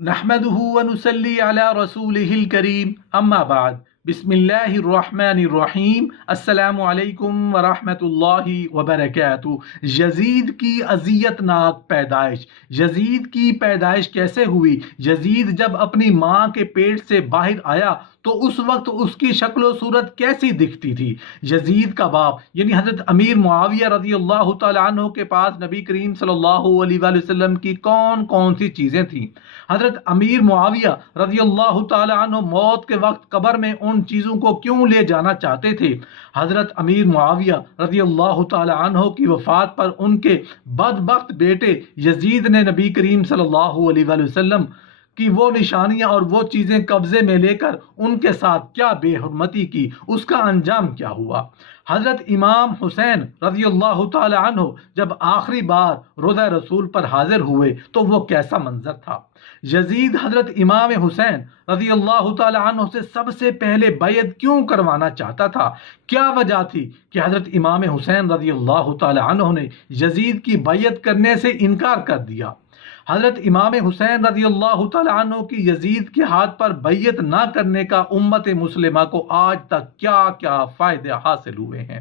نحمده ونصلي على رسوله الكريم اما بعد بسم اللہ الرحمن الرحیم السلام علیکم ورحمۃ اللہ وبرکاتہ۔ یزید کی اذیت ناک پیدائش۔ یزید کی پیدائش کیسے ہوئی؟ یزید جب اپنی ماں کے پیٹ سے باہر آیا تو اس وقت اس کی شکل و صورت کیسی دکھتی تھی؟ یزید کا باپ یعنی حضرت امیر معاویہ رضی اللہ تعالیٰ عنہ کے پاس نبی کریم صلی اللہ علیہ وآلہ وسلم کی کون کون سی چیزیں تھیں؟ حضرت امیر معاویہ رضی اللہ تعالیٰ عنہ موت کے وقت قبر میں ان چیزوں کو کیوں لے جانا چاہتے تھے؟ حضرت امیر معاویہ رضی اللہ تعالیٰ عنہ کی وفات پر ان کے بدبخت بیٹے یزید نے نبی کریم صلی اللہ علیہ وآلہ وسلم کی وہ نشانیاں اور وہ چیزیں قبضے میں لے کر ان کے ساتھ کیا بے حرمتی کی، اس کا انجام کیا ہوا؟ حضرت امام حسین رضی اللہ تعالی عنہ جب آخری بار روضہ رسول پر حاضر ہوئے تو وہ کیسا منظر تھا؟ یزید حضرت امام حسین رضی اللہ تعالی عنہ سے سب سے پہلے بیعت کیوں کروانا چاہتا تھا؟ کیا وجہ تھی کہ حضرت امام حسین رضی اللہ تعالی عنہ نے یزید کی بیعت کرنے سے انکار کر دیا؟ حضرت امام حسین رضی اللہ تعالی عنہ کی یزید کے ہاتھ پر بیعت نہ کرنے کا امت مسلمہ کو آج تک کیا کیا فائدے حاصل ہوئے ہیں،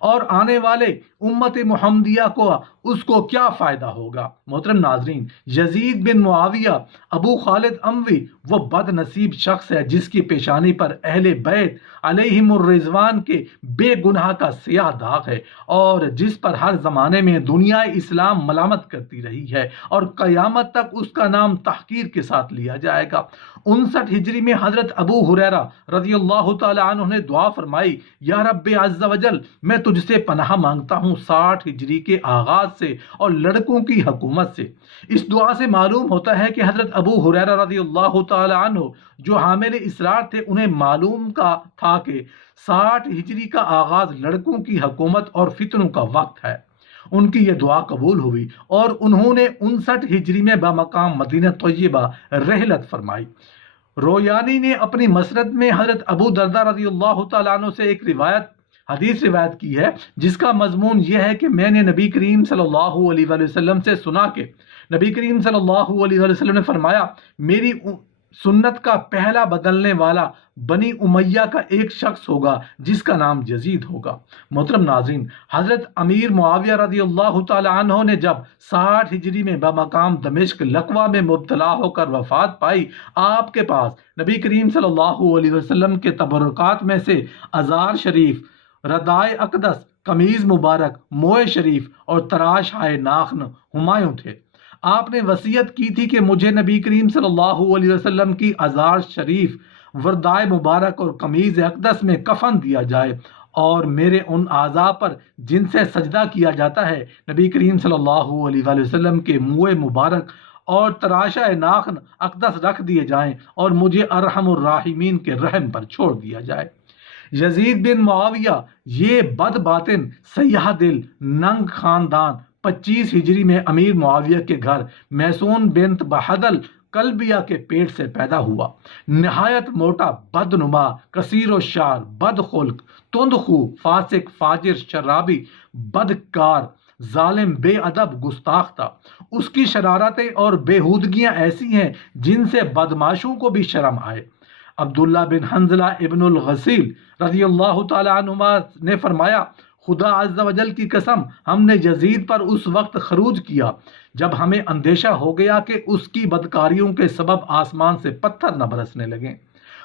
اور آنے والے امت محمدیہ کو اس کو کیا فائدہ ہوگا؟ محترم ناظرین، یزید بن معاویہ ابو خالد اموی وہ بد نصیب شخص ہے جس کی پیشانی پر اہل بیت علیہم الرضوان کے بے گناہ کا سیاہ داغ ہے، اور جس پر ہر زمانے میں دنیا اسلام ملامت کرتی رہی ہے، اور قیامت تک اس کا نام تحقیر کے ساتھ لیا جائے گا۔ 59 ہجری میں حضرت ابو ہریرہ رضی اللہ تعالی عنہ نے دعا فرمائی، یا رب عز و جل میں تجھ سے پناہ مانگتا ہوں 60 ہجری کے آغاز سے اور لڑکوں کی حکومت سے۔ اس دعا سے معلوم ہوتا ہے کہ حضرت ابو ہریرہ رضی اللہ تعالی عنہ جو حامل اسرار تھے، انہیں معلوم تھا کہ 60 ہجری کا آغاز لڑکوں کی حکومت اور فتنوں کا وقت ہے۔ ان کی یہ دعا قبول ہوئی اور انہوں نے 59 ہجری میں بمقام مدینہ طیبہ رحلت فرمائی۔ رویانی نے اپنی مسند میں حضرت ابو دردہ رضی اللہ تعالیٰ عنہ سے ایک حدیث روایت کی ہے جس کا مضمون یہ ہے کہ میں نے نبی کریم صلی اللہ علیہ وآلہ وسلم سے سنا کہ نبی کریم صلی اللہ علیہ وآلہ وسلم نے فرمایا، میری سنت کا پہلا بدلنے والا بنی امیہ کا ایک شخص ہوگا جس کا نام یزید ہوگا۔ محترم ناظرین، حضرت امیر معاویہ رضی اللہ تعالی عنہ نے جب 60 ہجری میں بمقام دمشق لقوہ میں مبتلا ہو کر وفات پائی، آپ کے پاس نبی کریم صلی اللہ علیہ وسلم کے تبرکات میں سے ازار شریف، ردائے اقدس، قمیض مبارک، موئے شریف اور تراش ہائے ناخن ہمایوں تھے۔ آپ نے وصیت کی تھی کہ مجھے نبی کریم صلی اللہ علیہ وسلم کی ازار شریف، وردائے مبارک اور قمیض اقدس میں کفن دیا جائے، اور میرے ان اعضاء پر جن سے سجدہ کیا جاتا ہے نبی کریم صلی اللہ علیہ وآلہ وسلم کے موئے مبارک اور تراشہ ناخن اقدس رکھ دیے جائیں، اور مجھے ارحم الراحمین کے رحم پر چھوڑ دیا جائے۔ یزید بن معاویہ یہ بد باطن، سیاہ دل، ننگ خاندان 25 ہجری میں امیر معاویہ کے گھر میسون بنت بہدل کلبیہ کے پیٹ سے پیدا ہوا۔ نہایت موٹا، بدنما، کثیر و شعر، بد خلق، تند خو، فاسق، فاجر، شرابی، بدکار، ظالم، بے ادب، گستاخ تھا۔ اس کی شرارتیں اور بےہودگیاں ایسی ہیں جن سے بدماشوں کو بھی شرم آئے۔ عبداللہ بن حنظلہ ابن الغسیل رضی اللہ تعالی عنہما نے فرمایا، خدا عز و جل کی قسم، ہم نے یزید پر اس وقت خروج کیا جب ہمیں اندیشہ ہو گیا کہ اس کی بدکاریوں کے سبب آسمان سے پتھر نہ برسنے لگیں۔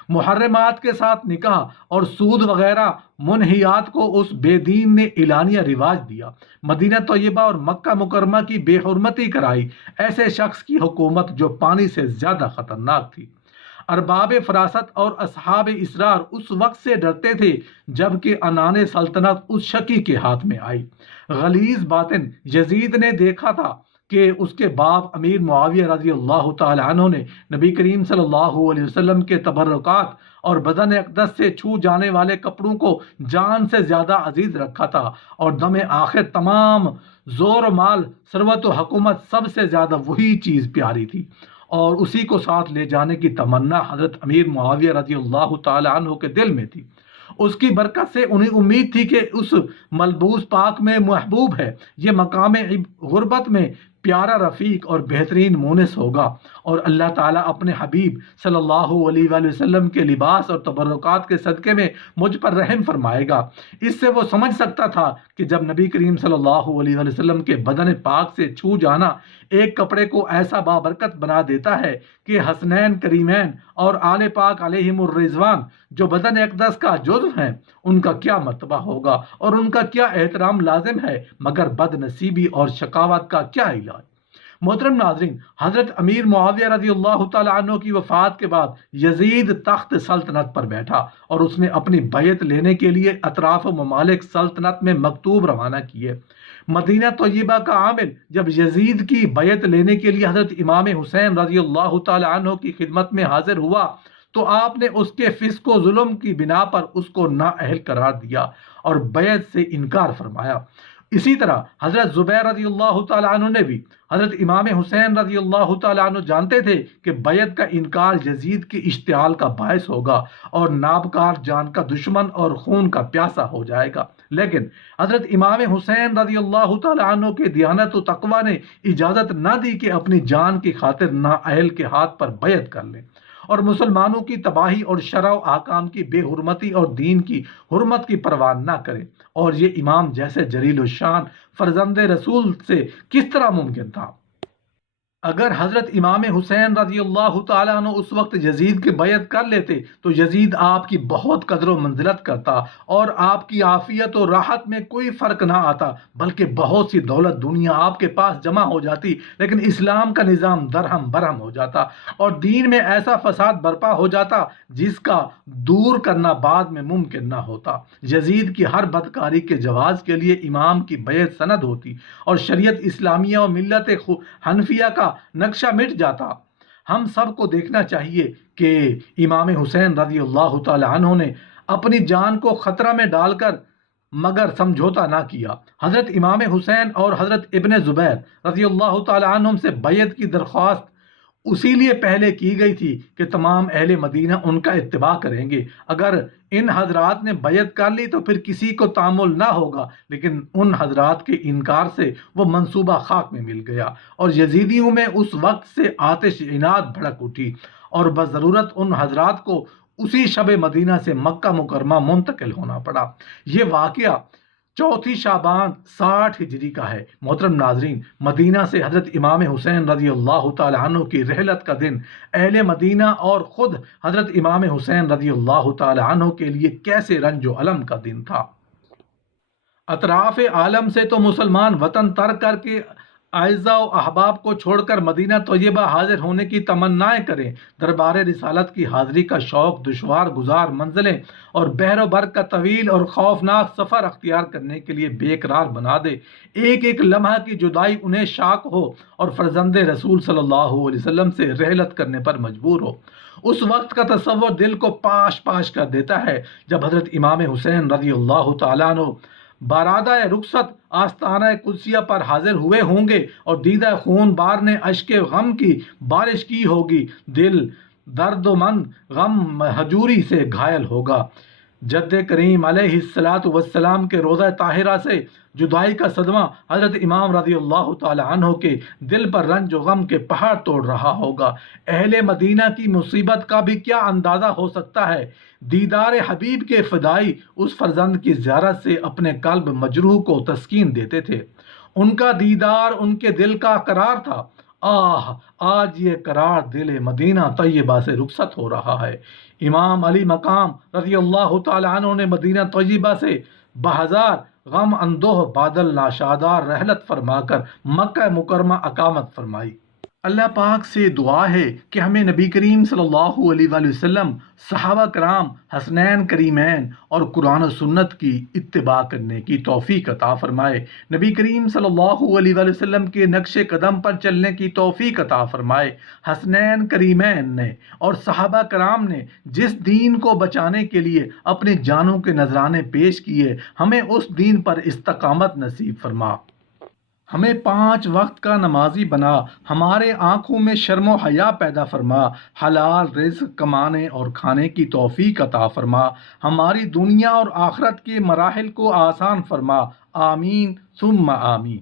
محرمات کے ساتھ نکاح اور سود وغیرہ منہیات کو اس بے دین نے اعلانیہ رواج دیا۔ مدینہ طیبہ اور مکہ مکرمہ کی بے حرمتی کرائی، ایسے شخص کی حکومت جو پانی سے زیادہ خطرناک تھی۔ ارباب فراست اور اصحاب اسرار اس وقت سے ڈرتے تھے جبکہ عنان سلطنت اس شکی کے ہاتھ میں آئی۔ غلیظ باطن یزید نے دیکھا تھا کہ اس کے باپ امیر معاویہ رضی اللہ تعالی عنہ نے نبی کریم صلی اللہ علیہ وسلم کے تبرکات اور بدن اقدس سے چھو جانے والے کپڑوں کو جان سے زیادہ عزیز رکھا تھا، اور دم آخر تمام زور و مال، ثروت و حکومت سب سے زیادہ وہی چیز پیاری تھی، اور اسی کو ساتھ لے جانے کی تمنا حضرت امیر معاویہ رضی اللہ تعالی عنہ کے دل میں تھی۔ اس کی برکت سے انہیں امید تھی کہ اس ملبوس پاک میں محبوب ہے، یہ مقام غربت میں پیارا رفیق اور بہترین مونس ہوگا، اور اللہ تعالیٰ اپنے حبیب صلی اللہ علیہ وآلہ وسلم کے لباس اور تبرکات کے صدقے میں مجھ پر رحم فرمائے گا۔ اس سے وہ سمجھ سکتا تھا کہ جب نبی کریم صلی اللہ علیہ وآلہ وسلم کے بدن پاک سے چھو جانا ایک کپڑے کو ایسا بابرکت بنا دیتا ہے کہ حسنین کریمین اور آل پاک علیہم الرضوان جو بدن اقدس کا جزو ہیں، ان کا کیا مرتبہ ہوگا اور ان کا کیا احترام لازم ہے، مگر بد نصیبی اور شقاوت کا کیا علاج۔ محترم ناظرین، حضرت امیر معاویہ رضی اللہ تعالیٰ عنہ کی وفات کے بعد یزید تخت سلطنت پر بیٹھا اور اس نے اپنی بیعت لینے کے لیے اطراف و ممالک سلطنت میں مکتوب روانہ کیے۔ مدینہ طیبہ کا عامل جب یزید کی بیعت لینے کے لیے حضرت امام حسین رضی اللہ تعالیٰ عنہ کی خدمت میں حاضر ہوا تو آپ نے اس کے فسق و ظلم کی بنا پر اس کو نااہل قرار دیا اور بیعت سے انکار فرمایا۔ اسی طرح حضرت زبیر رضی اللہ تعالیٰ عنہ نے بھی حضرت امام حسین رضی اللہ تعالیٰ عنہ جانتے تھے کہ بیعت کا انکار یزید کی اشتعال کا باعث ہوگا اور نابکار جان کا دشمن اور خون کا پیاسا ہو جائے گا، لیکن حضرت امام حسین رضی اللہ تعالیٰ عنہ کے دیانت و تقوی نے اجازت نہ دی کہ اپنی جان کی خاطر نااہل کے ہاتھ پر بیعت کر لیں اور مسلمانوں کی تباہی اور شرع و احکام کی بے حرمتی اور دین کی حرمت کی پرواہ نہ کریں۔ اور یہ امام جیسے جلیل الشان فرزند رسول سے کس طرح ممکن تھا؟ اگر حضرت امام حسین رضی اللہ تعالیٰ عنہ اس وقت یزید کی بیعت کر لیتے تو یزید آپ کی بہت قدر و منزلت کرتا اور آپ کی عافیت و راحت میں کوئی فرق نہ آتا، بلکہ بہت سی دولت دنیا آپ کے پاس جمع ہو جاتی، لیکن اسلام کا نظام درہم برہم ہو جاتا اور دین میں ایسا فساد برپا ہو جاتا جس کا دور کرنا بعد میں ممکن نہ ہوتا۔ یزید کی ہر بدکاری کے جواز کے لیے امام کی بیعت سند ہوتی اور شریعت اسلامیہ و ملت حنفیہ کا نقشہ مٹ جاتا۔ ہم سب کو دیکھنا چاہیے کہ امام حسین رضی اللہ تعالی عنہ نے اپنی جان کو خطرہ میں ڈال کر مگر سمجھوتا نہ کیا۔ حضرت امام حسین اور حضرت ابن زبیر رضی اللہ تعالی عنہم سے بیعت کی درخواست اسی لیے پہلے کی گئی تھی کہ تمام اہل مدینہ ان کا اتباع کریں گے۔ اگر ان حضرات نے بیعت کر لی تو پھر کسی کو تعامل نہ ہوگا، لیکن ان حضرات کے انکار سے وہ منصوبہ خاک میں مل گیا اور یزیدیوں میں اس وقت سے آتش عناد بھڑک اٹھی اور بضرورت ان حضرات کو اسی شب مدینہ سے مکہ مکرمہ منتقل ہونا پڑا۔ یہ واقعہ 4 شعبان 60 ہجری کا ہے۔ محترم ناظرین، مدینہ سے حضرت امام حسین رضی اللہ تعالی عنہ کی رحلت کا دن اہل مدینہ اور خود حضرت امام حسین رضی اللہ تعالی عنہ کے لیے کیسے رنج و الم کا دن تھا۔ اطراف عالم سے تو مسلمان وطن ترک کر کے اعزاء و احباب کو چھوڑ کر مدینہ طیبہ حاضر ہونے کی تمنائیں کریں۔ دربار رسالت کی حاضری کا شوق دشوار گزار منزلیں اور بحر و بر کا طویل اور خوفناک سفر اختیار کرنے کے لیے بے قرار بنا دے۔ ایک ایک لمحہ کی جدائی انہیں شاق ہو اور فرزند رسول صلی اللہ علیہ وسلم سے رحلت کرنے پر مجبور ہو۔ اس وقت کا تصور دل کو پاش پاش کر دیتا ہے جب حضرت امام حسین رضی اللہ تعالیٰ عنہ بارادہ رخصت آستانہ قدسیہ پر حاضر ہوئے ہوں گے اور دیدہ خون بار نے اشک غم کی بارش کی ہوگی، دل درد و من غم حجوری سے گھائل ہوگا۔ جد کریم علیہ السلام کے روضہ طاہرہ سے جدائی کا صدمہ حضرت امام رضی اللہ تعالی عنہ کے دل پر رنج و غم کے پہاڑ توڑ رہا ہوگا۔ اہل مدینہ کی مصیبت کا بھی کیا اندازہ ہو سکتا ہے۔ دیدار حبیب کے فدائی اس فرزند کی زیارت سے اپنے قلب مجروح کو تسکین دیتے تھے۔ ان کا دیدار ان کے دل کا قرار تھا۔ آج یہ قرار دل مدینہ طیبہ سے رخصت ہو رہا ہے۔ امام علی مقام رضی اللہ تعالی عنہ نے مدینہ طیبہ سے بہزار غم اندوہ بادل ناشادار رحلت فرما کر مکہ مکرمہ اقامت فرمائی۔ اللہ پاک سے دعا ہے کہ ہمیں نبی کریم صلی اللہ علیہ وآلہ وسلم، صحابہ کرام، حسنین کریمین اور قرآن و سنت کی اتباع کرنے کی توفیق عطا فرمائے۔ نبی کریم صلی اللہ علیہ وآلہ وسلم کے نقش قدم پر چلنے کی توفیق عطا فرمائے۔ حسنین کریمین نے اور صحابہ کرام نے جس دین کو بچانے کے لیے اپنی جانوں کے نذرانے پیش کیے، ہمیں اس دین پر استقامت نصیب فرما۔ ہمیں 5 وقت کا نمازی بنا، ہمارے آنکھوں میں شرم و حیا پیدا فرما، حلال رزق کمانے اور کھانے کی توفیق عطا فرما، ہماری دنیا اور آخرت کے مراحل کو آسان فرما۔ آمین ثم آمین۔